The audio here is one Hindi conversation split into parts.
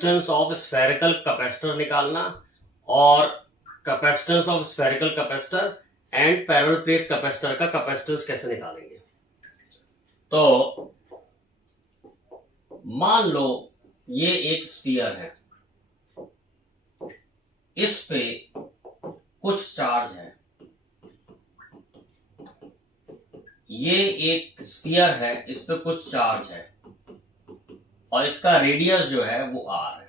कैपेसिटेंस ऑफ स्फेरिकल कैपेसिटर निकालना और capacitance of spherical capacitor and parallel plate capacitor का कैपेसिटेंस कैसे निकालेंगे। तो मान लो ये एक स्फीयर है, इस पे कुछ चार्ज है, ये एक स्फीयर है, इस पे कुछ चार्ज है और इसका रेडियस जो है वो r है।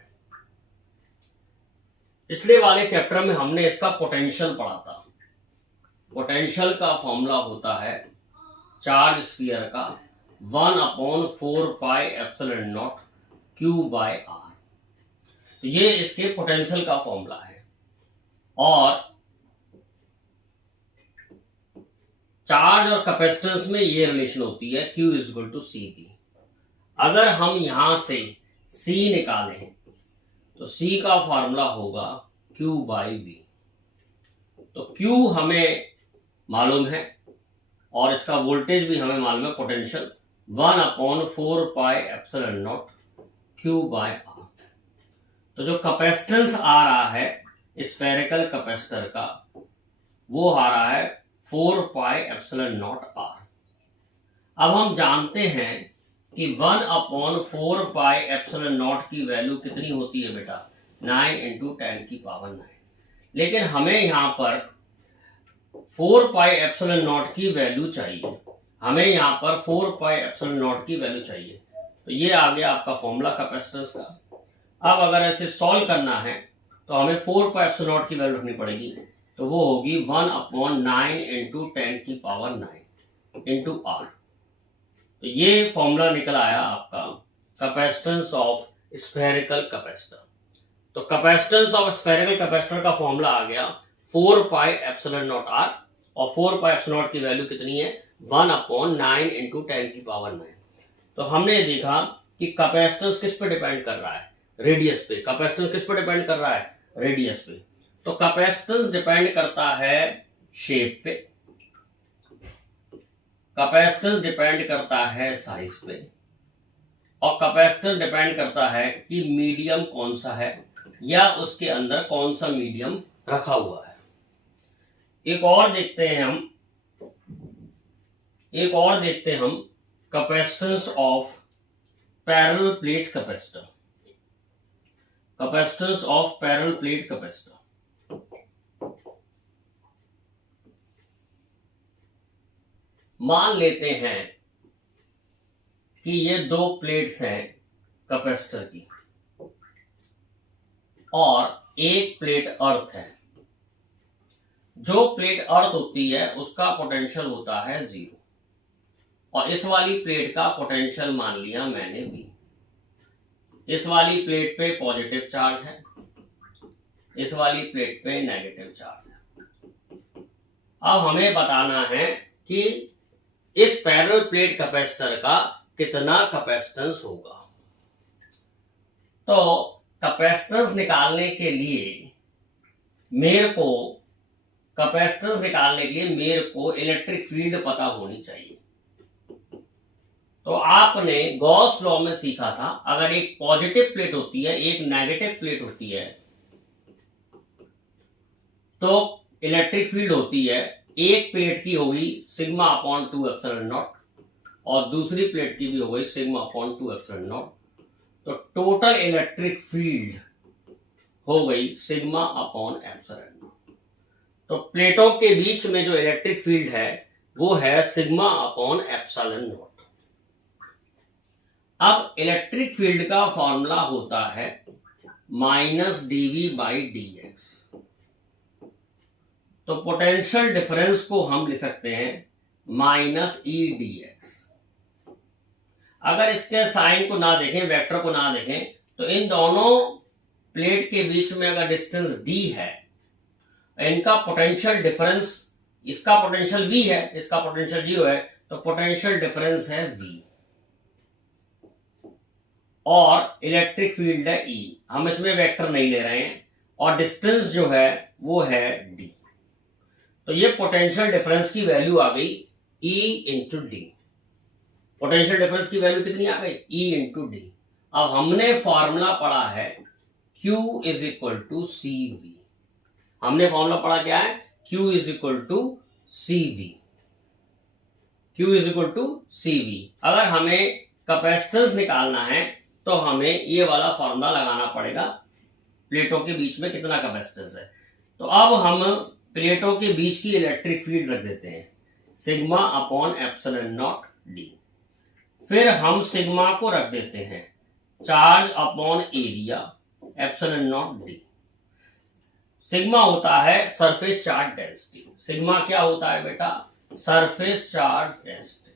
पिछले वाले चैप्टर में हमने इसका पोटेंशियल पढ़ा था। पोटेंशियल का फॉर्मूला होता है चार्ज स्फीयर का 1/4πε0 Q/r। तो ये इसके पोटेंशियल का फॉर्मूला है और चार्ज और कैपेसिटेंस में ये रिलेशन होती है Q = C की। अगर हम यहां से C निकालें तो C का फॉर्मूला होगा Q/V। तो Q हमें मालूम है और इसका वोल्टेज भी हमें मालूम है, पोटेंशियल 1/4πε0 Q/r। तो जो कैपेसिटेंस आ रहा है स्फेरिकल कैपेसिटर का वो आ रहा है 4πε0r। अब हम जानते हैं कि 1/4πε0 की वैल्यू कितनी होती है बेटा, 9 × 10⁹। लेकिन हमें यहां पर 4πε0 की वैल्यू चाहिए, हमें यहां पर 4πε0 की वैल्यू चाहिए। तो ये आ गया आपका फॉर्मूला कैपेसिटेंस का। अब अगर ऐसे सॉल्व करना है तो हमें 4πε0 की वैल्यू रखनी पड़ेगी, तो वो होगी 1/9 × 10⁹ r। तो ये फॉर्मूला निकल आया आपका कैपेसिटेंस ऑफ स्फेरिकल कैपेसिटर। तो कैपेसिटेंस ऑफ स्फेरिकल कैपेसिटर का फॉर्मूला आ गया 4πε0r और 4πε0 की वैल्यू कितनी है, 1/9 × 10⁹। तो हमने देखा कि कैपेसिटेंस किस पे डिपेंड कर रहा है, रेडियस पे। कैपेसिटेंस किस पे डिपेंड कर रहा है, रेडियस पे। तो कैपेसिटेंस डिपेंड करता है शेप पे, कैपेसिटेंस डिपेंड करता है साइज पे और कैपेसिटेंस डिपेंड करता है कि मीडियम कौन सा है या उसके अंदर कौन सा मीडियम रखा हुआ है। एक और देखते हैं हम capacitance of parallel plate capacitor. Capacitance of parallel plate capacitor. मान लेते हैं कि ये दो प्लेट्स हैं कैपेसिटर की और एक प्लेट अर्थ है। जो प्लेट अर्थ होती है उसका पोटेंशियल होता है 0 और इस वाली प्लेट का पोटेंशियल मान लिया मैंने V। इस वाली प्लेट पे पॉजिटिव चार्ज है, इस वाली प्लेट पे नेगेटिव चार्ज है। अब हमें बताना है कि इस पैरेलल प्लेट कैपेसिटर का कितना कैपेसिटेंस होगा। तो कैपेसिटेंस निकालने के लिए मेरे को इलेक्ट्रिक फील्ड पता होनी चाहिए। तो आपने गॉस लॉ में सीखा था, अगर एक पॉजिटिव प्लेट होती है, एक नेगेटिव प्लेट होती है, तो इलेक्ट्रिक फील्ड होती है, एक प्लेट की होगी σ/2ε0 और दूसरी प्लेट की भी हो गई σ/2ε0। तो टोटल इलेक्ट्रिक फील्ड हो गई σ/ε0। तो प्लेटों के बीच में जो इलेक्ट्रिक फील्ड है वो है σ/ε0। अब इलेक्ट्रिक फील्ड का फॉर्मूला होता है -dV/dx। तो पोटेंशियल डिफरेंस को हम लिख सकते हैं -EdX। अगर इसके साइन को ना देखें, वेक्टर को ना देखें, तो इन दोनों प्लेट के बीच में अगर डिस्टेंस d है, इनका पोटेंशियल डिफरेंस, इसका पोटेंशियल V है, इसका पोटेंशियल 0 है, तो पोटेंशियल डिफरेंस है V और इलेक्ट्रिक फील्ड है E। हम इसमें वेक्टर नहीं ले रहे हैं और डिस्टेंस जो है वो है d। तो ये पोटेंशियल डिफरेंस की वैल्यू आ गई E × d। पोटेंशियल डिफरेंस की वैल्यू कितनी आ गई, E × d। अब हमने फॉर्मूला पढ़ा है Q is equal to C V. हमने फॉर्मूला पढ़ा क्या है? Q is equal to C V. Q is equal to C V. अगर हमें कैपेसिटेंस निकालना है तो हमें ये वाला फॉर्मूला लगाना पड़ेगा, प्लेटों के बीच में कितना कैपेसिटेंस है। तो अब हम प्लेटों के बीच की इलेक्ट्रिक फील्ड रख देते हैं, sigma upon epsilon not D. फिर हम सिग्मा को रख देते हैं charge upon area epsilon not D. Sigma होता है सरफेस चार्ज डेंसिटी। सिग्मा क्या होता है बेटा? Surface charge density.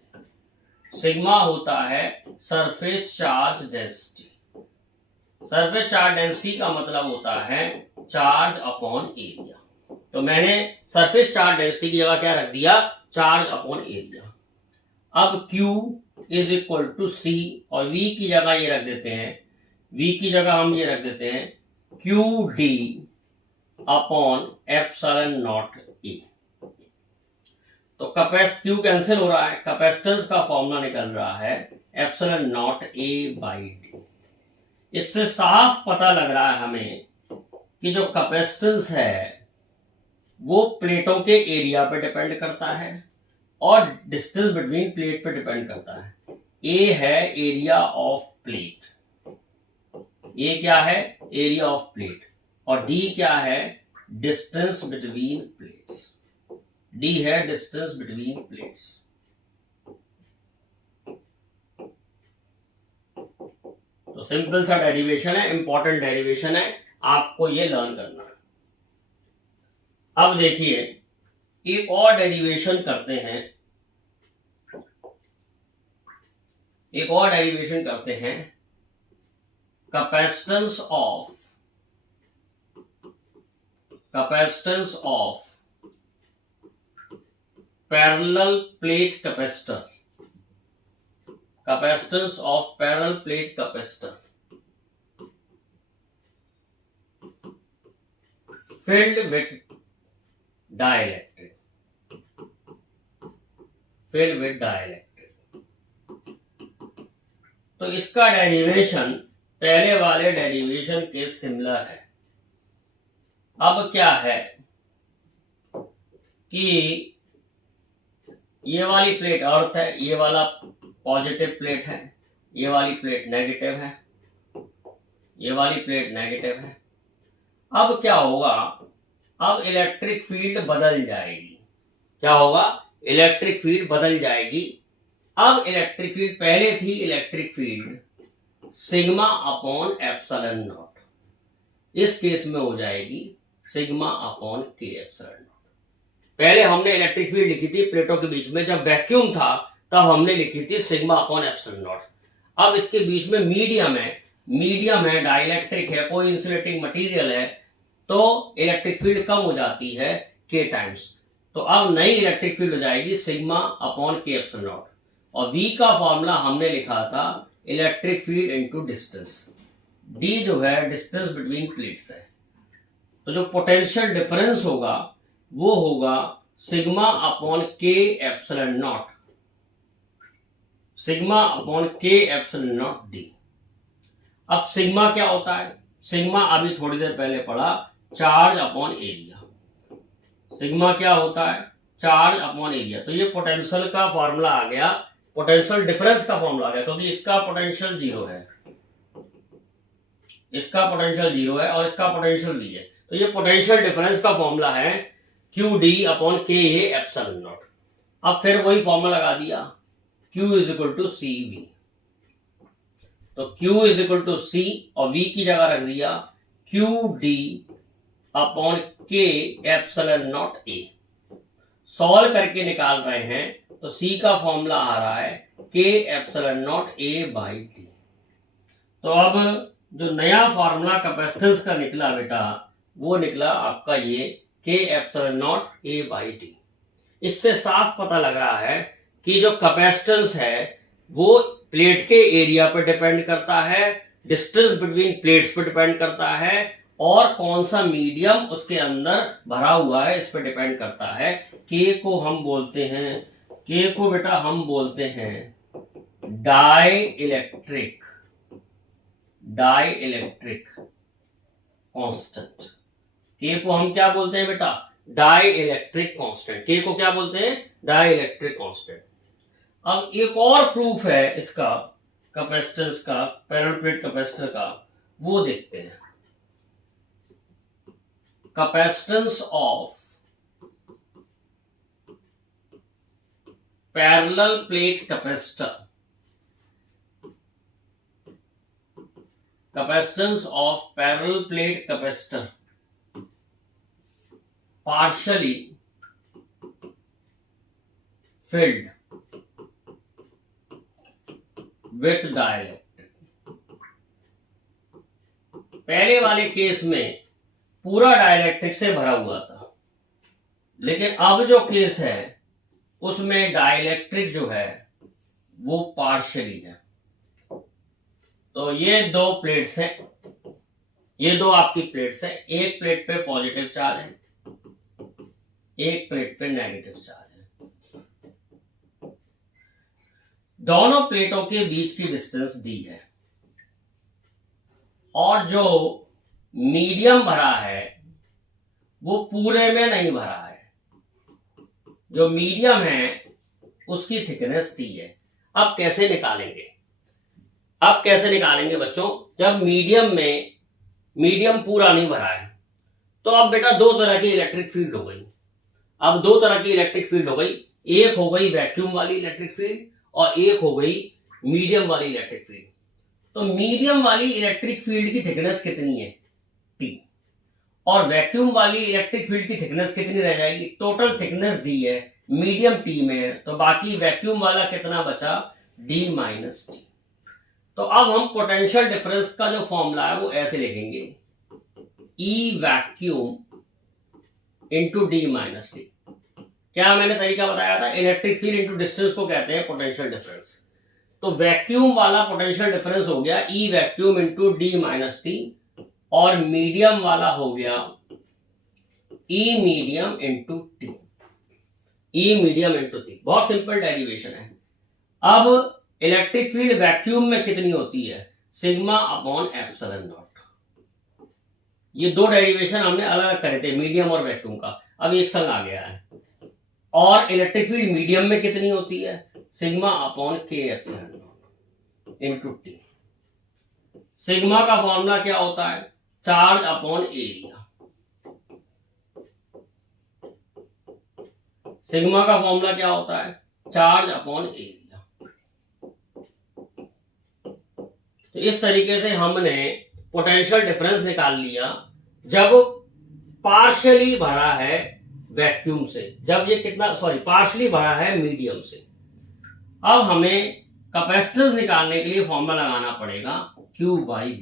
सिग्मा होता है surface charge density. Surface charge density का मतलब होता है चार्ज अपॉन एरिया। तो मैंने सरफेस चार्ज डेंसिटी की जगह क्या रख दिया? Charge upon area. अब Q is equal to C और V की जगह ये रख देते हैं, V की जगह हम ये रख देते हैं Q D upon epsilon naught ए। तो Q कैंसिल हो रहा है, कैपेसिटेंस का फॉर्मूला निकल रहा है epsilon naught A by D. इससे साफ पता लग रहा है हमें कि जो कैपेसिटेंस है वो प्लेटों के एरिया पे डिपेंड करता है और डिस्टेंस बिटवीन प्लेट पे डिपेंड करता है। ए है एरिया ऑफ प्लेट, ए क्या है? Area of plate. और डी क्या है? Distance between plates. डी है डिस्टेंस बिटवीन प्लेट्स। तो सिंपल सा डेरिवेशन है, इंपॉर्टेंट डेरिवेशन है, आपको ये लर्न करना है। अब देखिए एक और डेरिवेशन करते हैं, capacitance of parallel plate capacitor. Capacitance of parallel plate capacitor filled with dielectric। तो इसका डेरिवेशन पहले वाले डेरिवेशन के सिमिलर है। अब क्या है कि ये वाली प्लेट अर्थ है, ये वाला पॉजिटिव प्लेट है, ये वाली प्लेट नेगेटिव है, ये वाली प्लेट नेगेटिव है। अब क्या होगा? अब इलेक्ट्रिक फील्ड बदल जाएगी। क्या होगा? इलेक्ट्रिक फील्ड बदल जाएगी। अब इलेक्ट्रिक फील्ड पहले थी electric field sigma upon epsilon not, इस केस में हो जाएगी sigma upon K epsilon not. पहले हमने इलेक्ट्रिक फील्ड लिखी थी प्लेटों के बीच में, जब वैक्यूम था तब हमने लिखी थी सिग्मा अपॉन एप्सिलॉन नॉट। अब इसके बीच में मीडियम है, डाइलेक्ट्रिक है, कोई इंसुलेटिंग मटेरियल है, तो इलेक्ट्रिक फील्ड कम हो जाती है के टाइम्स। तो अब नई इलेक्ट्रिक फील्ड हो जाएगी sigma upon K epsilon not. और V का फॉर्मूला हमने लिखा था electric field into distance. D जो है डिस्टेंस बिटवीन प्लेट्स है। तो जो पोटेंशियल डिफरेंस होगा वो होगा sigma upon K epsilon not, sigma upon K epsilon not D। अब सिग्मा क्या होता है? सिग्मा अभी थोड़ी देर पहले पढ़ा, चार्ज अपॉन एरिया। सिग्मा क्या होता है? Charge upon area. तो ये पोटेंशियल का फॉर्मूला आ गया, पोटेंशियल डिफरेंस का फॉर्मूला आ गया, क्योंकि इसका पोटेंशियल 0 है, इसका पोटेंशियल 0 है और इसका पोटेंशियल भी है। तो ये पोटेंशियल डिफरेंस का फॉर्मूला है क्यू डी अपॉन के ए एप्सिलॉन नॉट। अब फिर वही फॉर्मूला लगा दिया, Q is equal to C V. तो Q is equal to C और V की जगह रख दिया Q D upon K epsilon naught A. Solve करके निकाल रहे हैं तो C का फॉर्मूला आ रहा है के epsilon naught A by D. तो अब जो नया फॉर्मूला कैपेसिटेंस का निकला बेटा, वो निकला आपका ये के epsilon naught A by D. इससे साफ पता लग रहा है कि जो कैपेसिटेंस है वो प्लेट के एरिया पर डिपेंड करता है, डिस्टेंस बिटवीन प्लेट्स पर डिपेंड करता है, और कौन सा मीडियम उसके अंदर भरा हुआ है इस पर डिपेंड करता है। के को हम बोलते हैं, के को बेटा हम बोलते हैं dielectric dielectric constant. K को हम क्या बोलते हैं बेटा? Dielectric constant. के को क्या बोलते हैं? Dielectric constant. अब एक और प्रूफ है इसका कैपेसिटेंस का, पैरेलल प्लेट कैपेसिटर का, वो देखते हैं। Capacitance of parallel plate capacitor, capacitance of parallel plate capacitor partially filled with dielectric। पहले वाले केस में पूरा डाइलेक्ट्रिक से भरा हुआ था, लेकिन अब जो केस है उसमें डाइलेक्ट्रिक जो है वो पार्शियली है। तो ये दो प्लेट्स हैं, ये दो आपकी प्लेट्स हैं। एक प्लेट पे पॉजिटिव चार्ज है, एक प्लेट पे नेगेटिव चार्ज है। दोनों प्लेटों के बीच की डिस्टेंस डी है, और जो मीडियम भरा है वो पूरे में नहीं भरा है। जो मीडियम है उसकी थिकनेस टी है। अब कैसे निकालेंगे? अब कैसे निकालेंगे बच्चों? जब मीडियम पूरा नहीं भरा है, तो अब बेटा दो तरह की इलेक्ट्रिक फील्ड हो गई। अब दो तरह की इलेक्ट्रिक फील्ड हो गई, एक हो गई वैक्यूम वाली इलेक्ट्रिक फील्ड और एक हो गई मीडियम वाली इलेक्ट्रिक फील्ड। तो मीडियम वाली इलेक्ट्रिक फील्ड की थिकनेस कितनी है? टी। और वैक्यूम वाली इलेक्ट्रिक फील्ड की थिकनेस कितनी रह जाएगी? टोटल थिकनेस डी है, मीडियम टी में है, तो बाकी वैक्यूम वाला कितना बचा? D minus T. तो अब हम पोटेंशियल डिफरेंस का जो फॉर्मूला है वो ऐसे लिखेंगे, E vacuum into d minus t. क्या मैंने तरीका बताया था? इलेक्ट्रिक फील्ड इंटू डिस्टेंस को कहते हैं पोटेंशियल डिफरेंस। तो वैक्यूम वाला पोटेंशियल डिफरेंस हो गया E vacuum into d minus t, और मीडियम वाला हो गया E medium into t. E medium into t, बहुत सिंपल डेरिवेशन है। अब इलेक्ट्रिक फील्ड वैक्यूम में कितनी होती है? Sigma upon epsilon naught. ये दो डेरिवेशन हमने अलग अलग करे थे, मीडियम और वैक्यूम का, अब एक संग आ गया है। और इलेक्ट्रिक फील्ड मीडियम में कितनी होती है? Sigma upon K epsilon not into T. Sigma का फॉर्मूला क्या होता है? Charge upon area. सिग्मा का फॉर्मूला क्या होता है? Charge upon area. तो इस तरीके से हमने पोटेंशियल डिफरेंस निकाल लिया जब पार्शियली भरा है वैक्यूम से, जब ये पार्शियली भरा है मीडियम से। अब हमें कैपेसिटेंस निकालने के लिए फॉर्मूला लगाना पड़ेगा Q बाई V।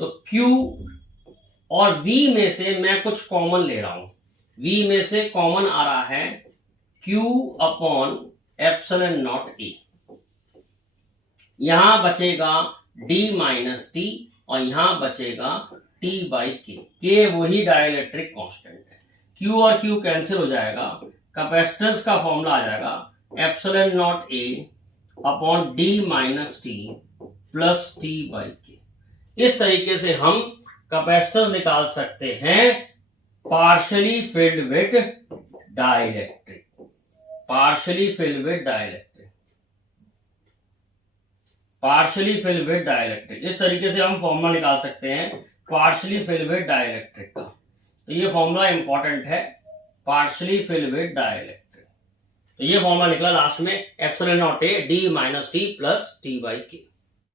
तो Q और V में से मैं कुछ कॉमन ले रहा हूं। V में से कॉमन आ रहा है Q upon epsilon not A। यहां बचेगा D माइनस टी और यहां बचेगा T बाई के वही डाइलेक्ट्रिक कांस्टेंट है। Q और Q कैंसिल हो जाएगा, कैपेसिटेंस का फॉर्मूला आ जाएगा epsilon not A upon D minus T plus T by के। इस तरीके से हम कैपेसिटेंस निकाल सकते हैं partially filled with dielectric. Partially filled with dielectric, partially filled with dielectric. इस तरीके से हम फॉर्मूला निकाल सकते हैं पार्शियली फिल्ड विद डाइलेक्ट्रिक का। तो ये फॉर्मूला इंपॉर्टेंट है, पार्शियली फिल्ड विद डाइलेक्ट्रिक। तो ये फॉर्मूला निकला लास्ट में epsilon not A D minus T plus T by के।